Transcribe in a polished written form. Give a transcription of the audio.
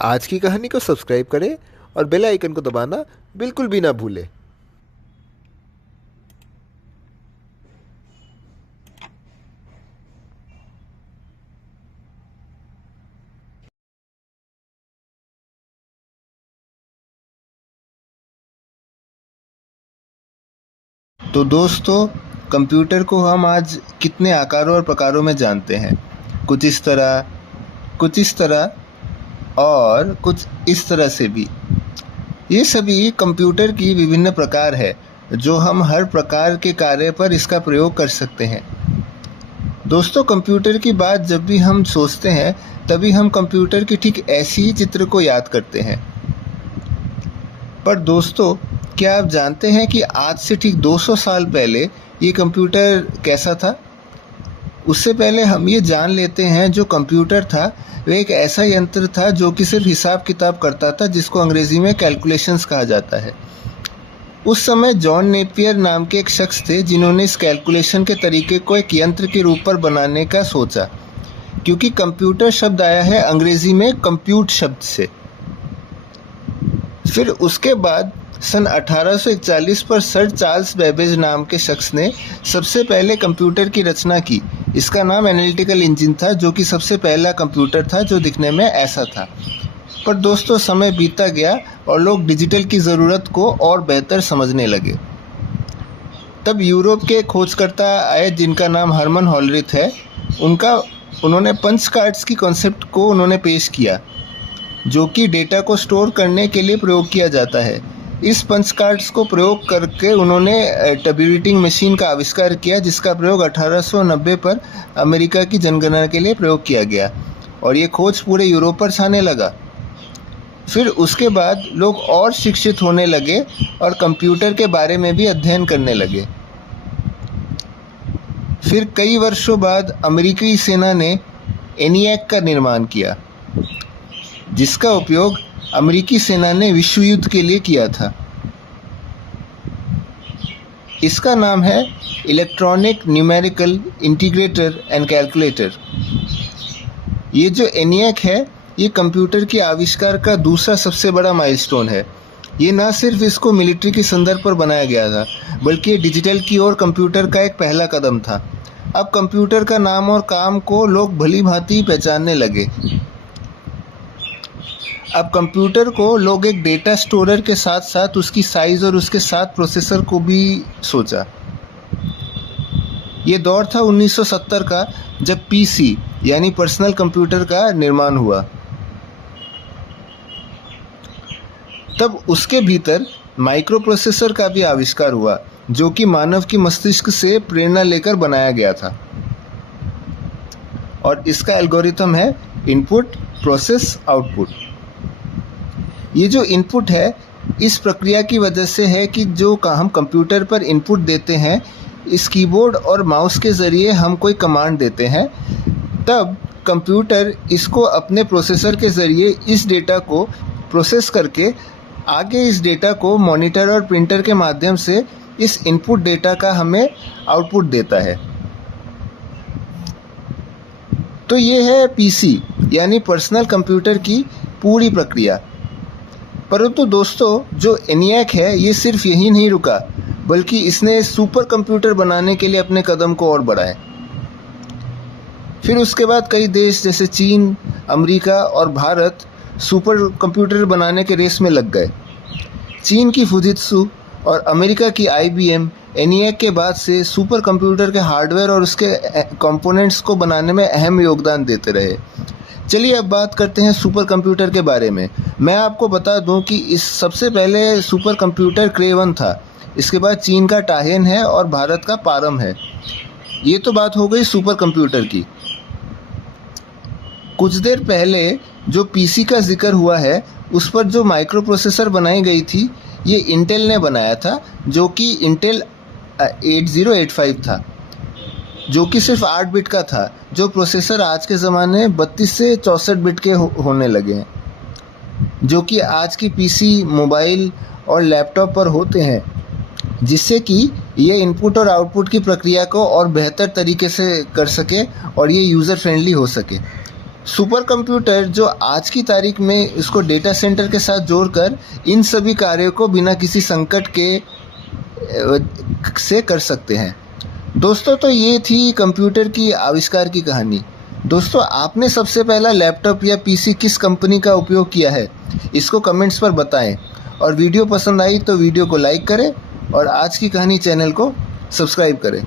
आज की कहानी को सब्सक्राइब करें और बेल आइकन को दबाना बिल्कुल भी ना भूलें। तो दोस्तों, कंप्यूटर को हम आज कितने आकारों और प्रकारों में जानते हैं। कुछ इस तरह और कुछ इस तरह से भी। ये सभी कंप्यूटर की विभिन्न प्रकार है जो हम हर प्रकार के कार्य पर इसका प्रयोग कर सकते हैं। दोस्तों, कंप्यूटर की बात जब भी हम सोचते हैं तभी हम कंप्यूटर की ठीक ऐसी ही चित्र को याद करते हैं। पर दोस्तों, क्या आप जानते हैं कि आज से ठीक 200 साल पहले ये कंप्यूटर कैसा था? उससे पहले हम ये जान लेते हैं जो कंप्यूटर था वह एक ऐसा यंत्र था जो कि सिर्फ हिसाब किताब करता था, जिसको अंग्रेजी में कैलकुलेशंस कहा जाता है। उस समय जॉन नेपियर नाम के एक शख्स थे जिन्होंने इस कैलकुलेशन के तरीके को एक यंत्र के रूप पर बनाने का सोचा, क्योंकि कंप्यूटर शब्द आया है अंग्रेजी में कंप्यूट शब्द से। फिर उसके बाद सन 1841 पर सर चार्ल्स बेबेज नाम के शख्स ने सबसे पहले कंप्यूटर की रचना की। इसका नाम एनालिटिकल इंजन था, जो कि सबसे पहला कंप्यूटर था जो दिखने में ऐसा था। पर दोस्तों, समय बीतता गया और लोग डिजिटल की ज़रूरत को और बेहतर समझने लगे। तब यूरोप के खोजकर्ता आए जिनका नाम हरमन हॉलरिथ है। उन्होंने पंच कार्ड्स की कॉन्सेप्ट को उन्होंने पेश किया, जो कि डेटा को स्टोर करने के लिए प्रयोग किया जाता है। इस पंच कार्ड्स को प्रयोग करके उन्होंने टैब्यूलेटिंग मशीन का आविष्कार किया, जिसका प्रयोग 1890 पर अमेरिका की जनगणना के लिए प्रयोग किया गया और ये खोज पूरे यूरोप पर छाने लगा। फिर उसके बाद लोग और शिक्षित होने लगे और कंप्यूटर के बारे में भी अध्ययन करने लगे। फिर कई वर्षों बाद अमेरिकी सेना ने एनियाक का निर्माण किया, जिसका उपयोग अमेरिकी सेना ने विश्व युद्ध के लिए किया था। इसका नाम है electronic numerical integrator and calculator. ये जो एनियाक है, ये कंप्यूटर के आविष्कार का दूसरा सबसे बड़ा माइलस्टोन है। ये ना सिर्फ इसको मिलिट्री के संदर्भ पर बनाया गया था, बल्कि ये डिजिटल की ओर कंप्यूटर का एक पहला कदम था। अब कंप्यूटर का नाम और काम को लोग भली भांति पहचानने लगे। अब कंप्यूटर को लोग एक डेटा स्टोरर के साथ साथ उसकी साइज़ और उसके साथ प्रोसेसर को भी सोचा। ये दौर था 1970 का, जब पीसी यानी पर्सनल कंप्यूटर का निर्माण हुआ। तब उसके भीतर माइक्रो प्रोसेसर का भी आविष्कार हुआ, जो कि मानव की मस्तिष्क से प्रेरणा लेकर बनाया गया था। और इसका एल्गोरिथम है इनपुट प्रोसेस आउटपुट। ये जो इनपुट है, इस प्रक्रिया की वजह से है कि जो हम कंप्यूटर पर इनपुट देते हैं, इस कीबोर्ड और माउस के ज़रिए हम कोई कमांड देते हैं, तब कंप्यूटर इसको अपने प्रोसेसर के ज़रिए इस डेटा को प्रोसेस करके आगे इस डेटा को मॉनिटर और प्रिंटर के माध्यम से इस इनपुट डेटा का हमें आउटपुट देता है। तो ये है पीसी यानी पर्सनल कंप्यूटर की पूरी प्रक्रिया। परंतु दोस्तों, जो एनियाक है, ये सिर्फ यही नहीं रुका, बल्कि इसने सुपर कंप्यूटर बनाने के लिए अपने कदम को और बढ़ाए। फिर उसके बाद कई देश जैसे चीन, अमेरिका और भारत सुपर कंप्यूटर बनाने के रेस में लग गए। चीन की फुजित्सु और अमेरिका की IBM एनियाक के बाद से सुपर कंप्यूटर के हार्डवेयर और उसके कंपोनेंट्स को बनाने में अहम योगदान देते रहे। चलिए अब बात करते हैं सुपर कंप्यूटर के बारे में। मैं आपको बता दूं कि इस सबसे पहले सुपर कंप्यूटर क्रे-1 था। इसके बाद चीन का टाहेन है और भारत का पारम है। ये तो बात हो गई सुपर कंप्यूटर की। कुछ देर पहले जो पीसी का जिक्र हुआ है, उस पर जो माइक्रो प्रोसेसर बनाई गई थी, ये इंटेल ने बनाया था, जो कि इंटेल 8085 था, जो कि सिर्फ 8 बिट का था। जो प्रोसेसर आज के ज़माने में 32 से 64 बिट के होने लगे हैं, जो कि आज की पीसी, मोबाइल और लैपटॉप पर होते हैं, जिससे कि ये इनपुट और आउटपुट की प्रक्रिया को और बेहतर तरीके से कर सके और ये यूज़र फ्रेंडली हो सके। सुपर कंप्यूटर जो आज की तारीख में इसको डेटा सेंटर के साथ जोड़कर इन सभी कार्यों को बिना किसी संकट के से कर सकते हैं। दोस्तों, तो ये थी कंप्यूटर की आविष्कार की कहानी। दोस्तों, आपने सबसे पहला लैपटॉप या पीसी किस कंपनी का उपयोग किया है, इसको कमेंट्स पर बताएं। और वीडियो पसंद आई तो वीडियो को लाइक करें और आज की कहानी चैनल को सब्सक्राइब करें।